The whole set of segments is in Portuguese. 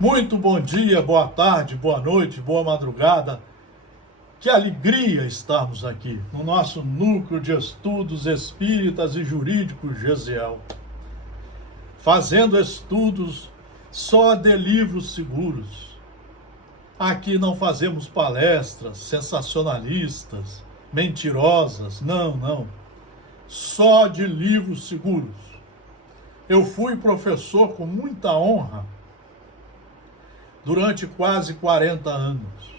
Muito bom dia, boa tarde, boa noite, boa madrugada. Que alegria estarmos aqui no nosso núcleo de estudos espíritas e jurídicos Gesiel, fazendo estudos só de livros seguros. Aqui não fazemos palestras sensacionalistas, mentirosas, não. Só de livros seguros. Eu fui professor com muita honra durante quase 40 anos.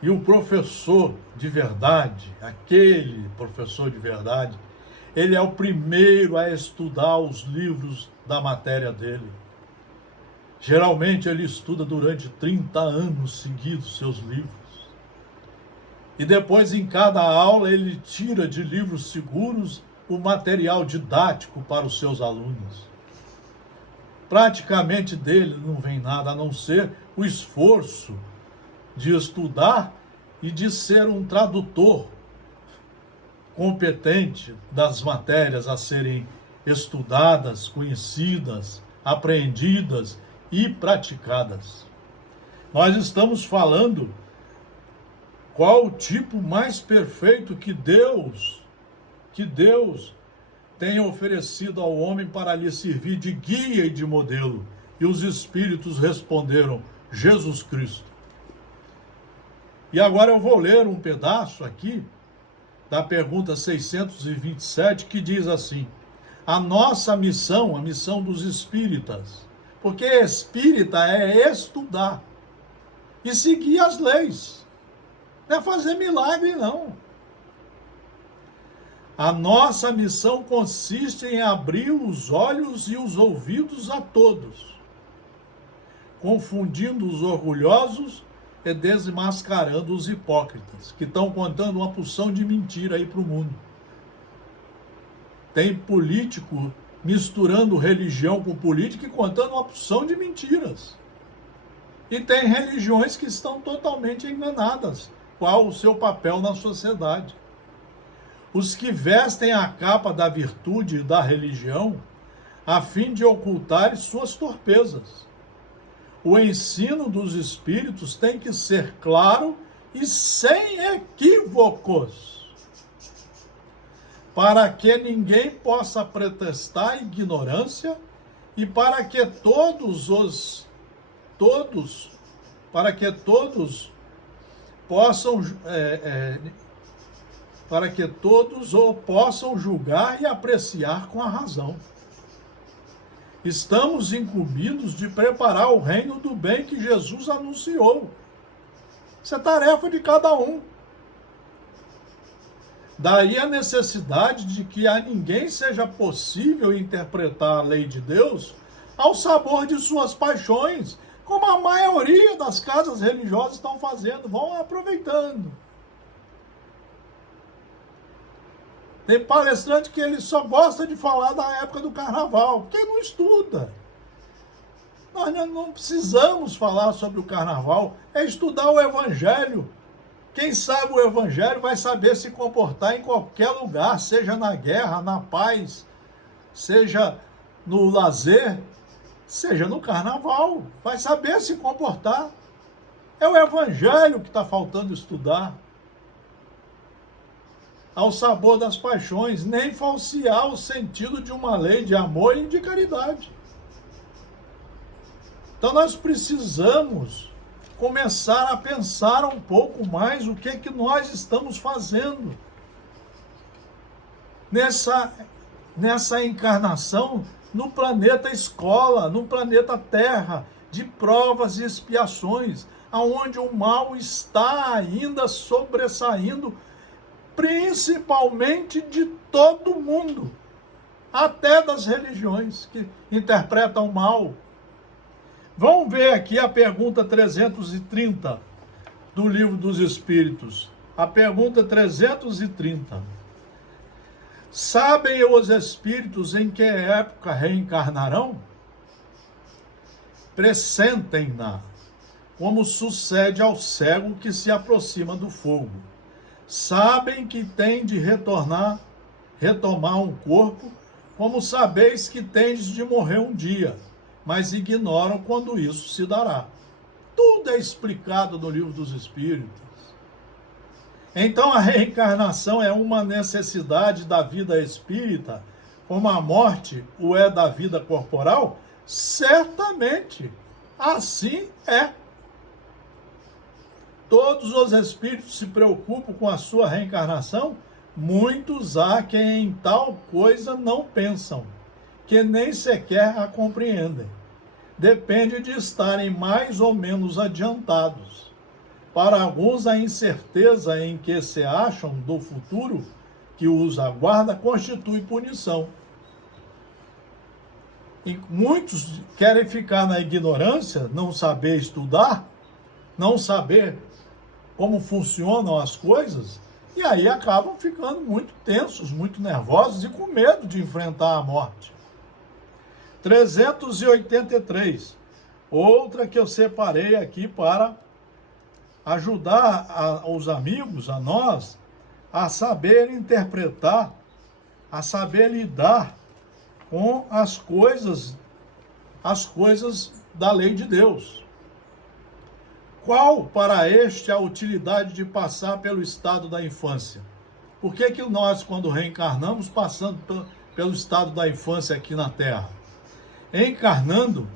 E o professor de verdade, aquele professor de verdade, ele é o primeiro a estudar os livros da matéria dele. Geralmente ele estuda durante 30 anos seguidos seus livros. E depois, em cada aula, ele tira de livros seguros o material didático para os seus alunos. Praticamente dele não vem nada a não ser o esforço de estudar e de ser um tradutor competente das matérias a serem estudadas, conhecidas, apreendidas e praticadas. Nós estamos falando qual o tipo mais perfeito que Deus tem oferecido ao homem para lhe servir de guia e de modelo. E os espíritos responderam: Jesus Cristo. E agora eu vou ler um pedaço aqui da pergunta 627, que diz assim: a nossa missão, a missão dos espíritas, porque espírita é estudar e seguir as leis, não é fazer milagre, não. A nossa missão consiste em abrir os olhos e os ouvidos a todos, confundindo os orgulhosos e desmascarando os hipócritas, que estão contando uma porção de mentira aí para o mundo. Tem político misturando religião com política e contando uma porção de mentiras. E tem religiões que estão totalmente enganadas. Qual o seu papel na sociedade? Os que vestem a capa da virtude e da religião, a fim de ocultar suas torpezas. O ensino dos espíritos tem que ser claro e sem equívocos, para que ninguém possa pretextar ignorância e para que todos o possam julgar e apreciar com a razão. Estamos incumbidos de preparar o reino do bem que Jesus anunciou. Isso é tarefa de cada um. Daí a necessidade de que a ninguém seja possível interpretar a lei de Deus ao sabor de suas paixões, como a maioria das casas religiosas estão fazendo, vão aproveitando. Tem palestrante que ele só gosta de falar da época do carnaval, porque não estuda. Nós não precisamos falar sobre o carnaval, é estudar o evangelho. Quem sabe o evangelho vai saber se comportar em qualquer lugar, seja na guerra, na paz, seja no lazer, seja no carnaval. Vai saber se comportar. É o evangelho que está faltando estudar. Ao sabor das paixões, nem falsear o sentido de uma lei de amor e de caridade. Então nós precisamos começar a pensar um pouco mais o que nós estamos fazendo nessa encarnação no planeta escola, no planeta Terra, de provas e expiações, aonde o mal está ainda sobressaindo, principalmente de todo mundo, até das religiões que interpretam mal. Vamos ver aqui a pergunta 330 do Livro dos Espíritos. A pergunta 330. Sabem os espíritos em que época reencarnarão? Pressentem-na, como sucede ao cego que se aproxima do fogo. Sabem que tem de retomar um corpo, como sabeis que tendes de morrer um dia, mas ignoram quando isso se dará. Tudo é explicado no Livro dos Espíritos. Então a reencarnação é uma necessidade da vida espírita, como a morte o é da vida corporal? Certamente, assim é. Todos os espíritos se preocupam com a sua reencarnação? Muitos há que em tal coisa não pensam, que nem sequer a compreendem. Depende de estarem mais ou menos adiantados. Para alguns, a incerteza em que se acham do futuro que os aguarda constitui punição. E muitos querem ficar na ignorância, não saber estudar, não saber como funcionam as coisas, e aí acabam ficando muito tensos, muito nervosos e com medo de enfrentar a morte. 383. Outra que eu separei aqui para ajudar os amigos, a nós, a saber interpretar, a saber lidar com as coisas da lei de Deus. Qual para este a utilidade de passar pelo estado da infância? Por que nós, quando reencarnamos, passamos pelo estado da infância aqui na Terra? Encarnando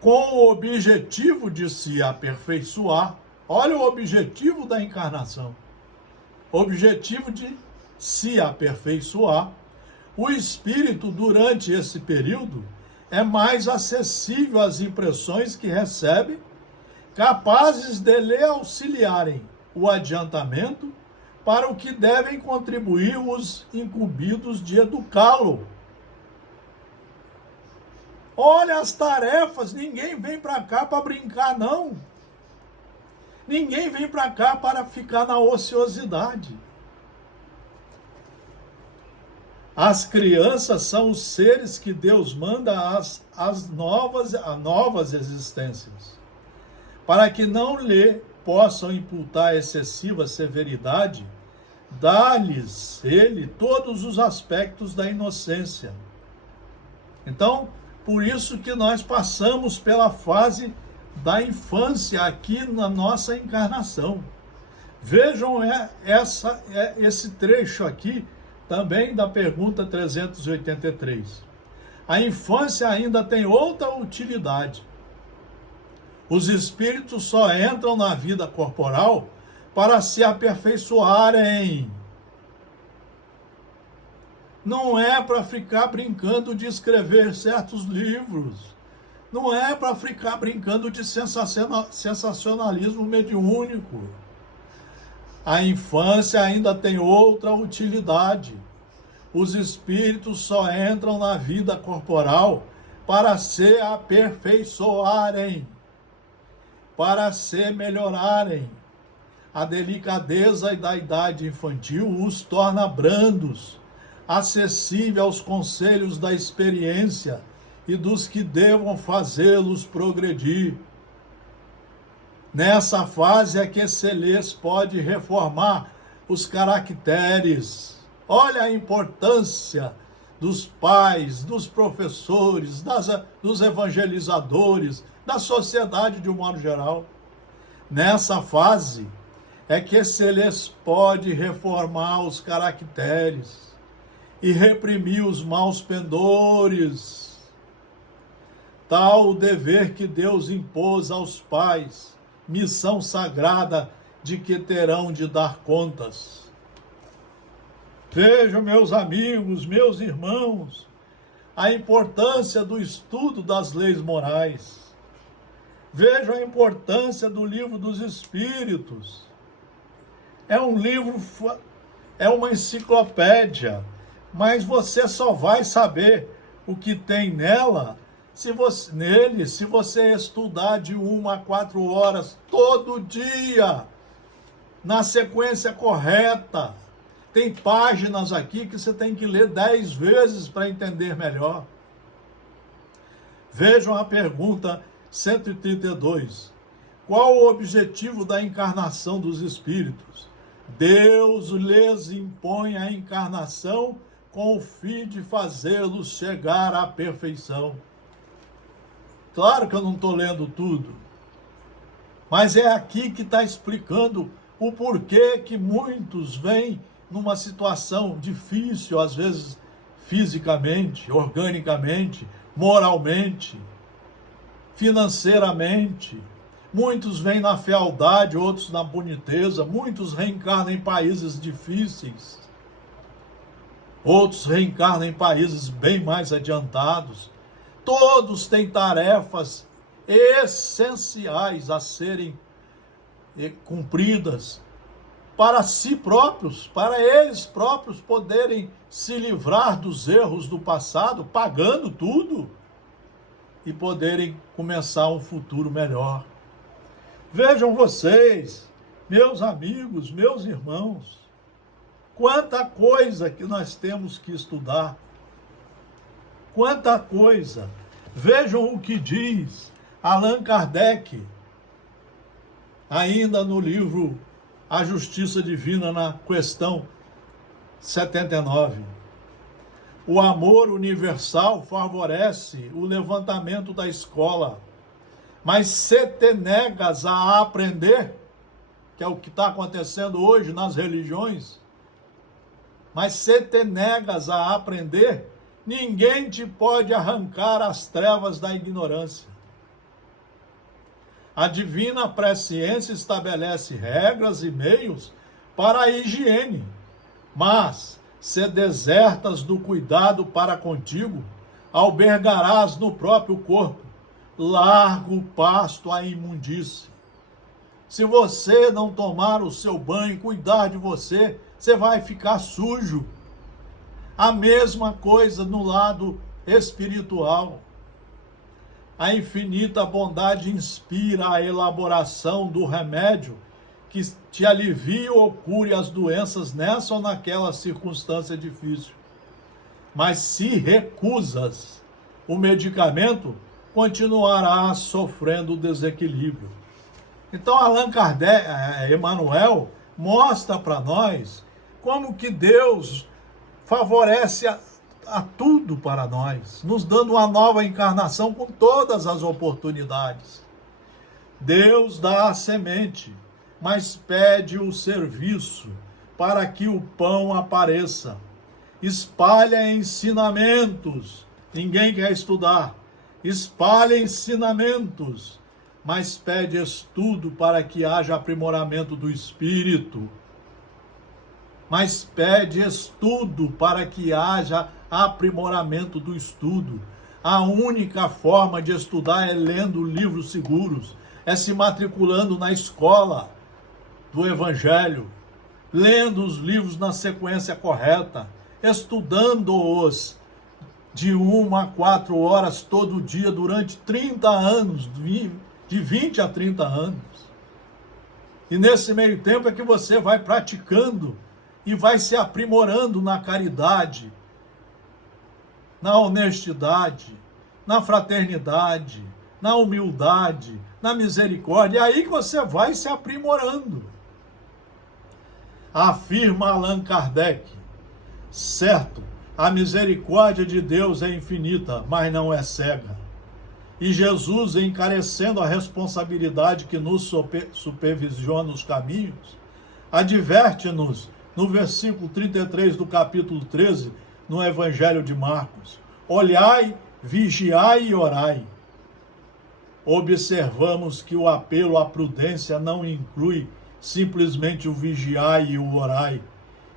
com o objetivo de se aperfeiçoar. Olha o objetivo da encarnação. Objetivo de se aperfeiçoar. O espírito, durante esse período, é mais acessível às impressões que recebe, capazes de lhe auxiliarem o adiantamento para o que devem contribuir os incumbidos de educá-lo. Olha as tarefas, ninguém vem para cá para brincar, não. Ninguém vem para cá para ficar na ociosidade. As crianças são os seres que Deus manda a novas existências, para que não lhe possam imputar excessiva severidade, dá-lhes ele todos os aspectos da inocência. Então, por isso que nós passamos pela fase da infância aqui na nossa encarnação. Vejam esse trecho aqui, também da pergunta 383. A infância ainda tem outra utilidade. Os espíritos só entram na vida corporal para se aperfeiçoarem. Não é para ficar brincando de escrever certos livros. Não é para ficar brincando de sensacionalismo mediúnico. A infância ainda tem outra utilidade. Os espíritos só entram na vida corporal para se aperfeiçoarem, para se melhorarem. A delicadeza da idade infantil os torna brandos, acessível aos conselhos da experiência e dos que devam fazê-los progredir. Nessa fase é que se lhes pode reformar os caracteres. Olha a importância dos pais, dos professores, dos evangelizadores, da sociedade de um modo geral. Nessa fase é que se lhes pode reformar os caracteres e reprimir os maus pendores. Tal o dever que Deus impôs aos pais, missão sagrada de que terão de dar contas. Vejam, meus amigos, meus irmãos, a importância do estudo das leis morais. Vejam a importância do Livro dos Espíritos. É um livro, é uma enciclopédia, mas você só vai saber o que tem se você estudar de 1 a 4 horas todo dia, na sequência correta. Tem páginas aqui que você tem que ler 10 vezes para entender melhor. Vejam a pergunta 132. Qual o objetivo da encarnação dos espíritos? Deus lhes impõe a encarnação com o fim de fazê-los chegar à perfeição. Claro que eu não estou lendo tudo, mas é aqui que está explicando o porquê que muitos vêm numa situação difícil, às vezes fisicamente, organicamente, moralmente, financeiramente. Muitos vêm na fealdade, outros na boniteza, muitos reencarnam em países difíceis, outros reencarnam em países bem mais adiantados. Todos têm tarefas essenciais a serem cumpridas para si próprios, para eles próprios poderem se livrar dos erros do passado, pagando tudo, e poderem começar um futuro melhor. Vejam vocês, meus amigos, meus irmãos, quanta coisa que nós temos que estudar, quanta coisa. Vejam o que diz Allan Kardec, ainda no livro A Justiça Divina, na questão 79. O amor universal favorece o levantamento da escola, mas se te negas a aprender, que é o que está acontecendo hoje nas religiões, mas se te negas a aprender, ninguém te pode arrancar as trevas da ignorância. A divina presciência estabelece regras e meios para a higiene, mas se desertas do cuidado para contigo, albergarás no próprio corpo largo pasto à imundície. Se você não tomar o seu banho, cuidar de você, você vai ficar sujo. A mesma coisa no lado espiritual. A infinita bondade inspira a elaboração do remédio que te alivie ou cure as doenças nessa ou naquela circunstância difícil. Mas se recusas o medicamento, continuará sofrendo desequilíbrio. Então Allan Kardec, Emmanuel, mostra para nós como que Deus favorece a tudo para nós, nos dando uma nova encarnação com todas as oportunidades. Deus dá a semente, mas pede o serviço para que o pão apareça. Espalha ensinamentos, ninguém quer estudar. Espalha ensinamentos, mas pede estudo para que haja aprimoramento do espírito. Mas pede estudo para que haja aprimoramento do estudo. A única forma de estudar é lendo livros seguros, é se matriculando na escola do Evangelho, lendo os livros na sequência correta, estudando-os de 1 a 4 horas todo dia durante 30 anos, de 20 a 30 anos. E nesse meio tempo é que você vai praticando e vai se aprimorando na caridade, na honestidade, na fraternidade, na humildade, na misericórdia. É aí que você vai se aprimorando. Afirma Allan Kardec. Certo, a misericórdia de Deus é infinita, mas não é cega. E Jesus, encarecendo a responsabilidade que nos supervisiona os caminhos, adverte-nos no versículo 33 do capítulo 13, no Evangelho de Marcos: olhai, vigiai e orai. Observamos que o apelo à prudência não inclui simplesmente o vigiai e o orai,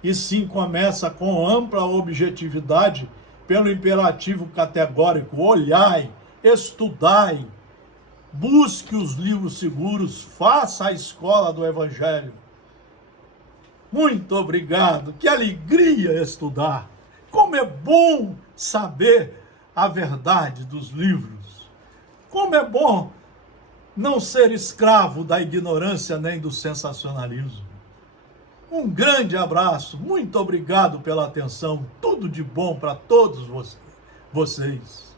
e sim começa com ampla objetividade pelo imperativo categórico: olhai, estudai, busque os livros seguros, faça a escola do Evangelho. Muito obrigado, que alegria estudar! Como é bom saber a verdade dos livros! Como é bom não ser escravo da ignorância nem do sensacionalismo! Um grande abraço, muito obrigado pela atenção, tudo de bom para todos vocês.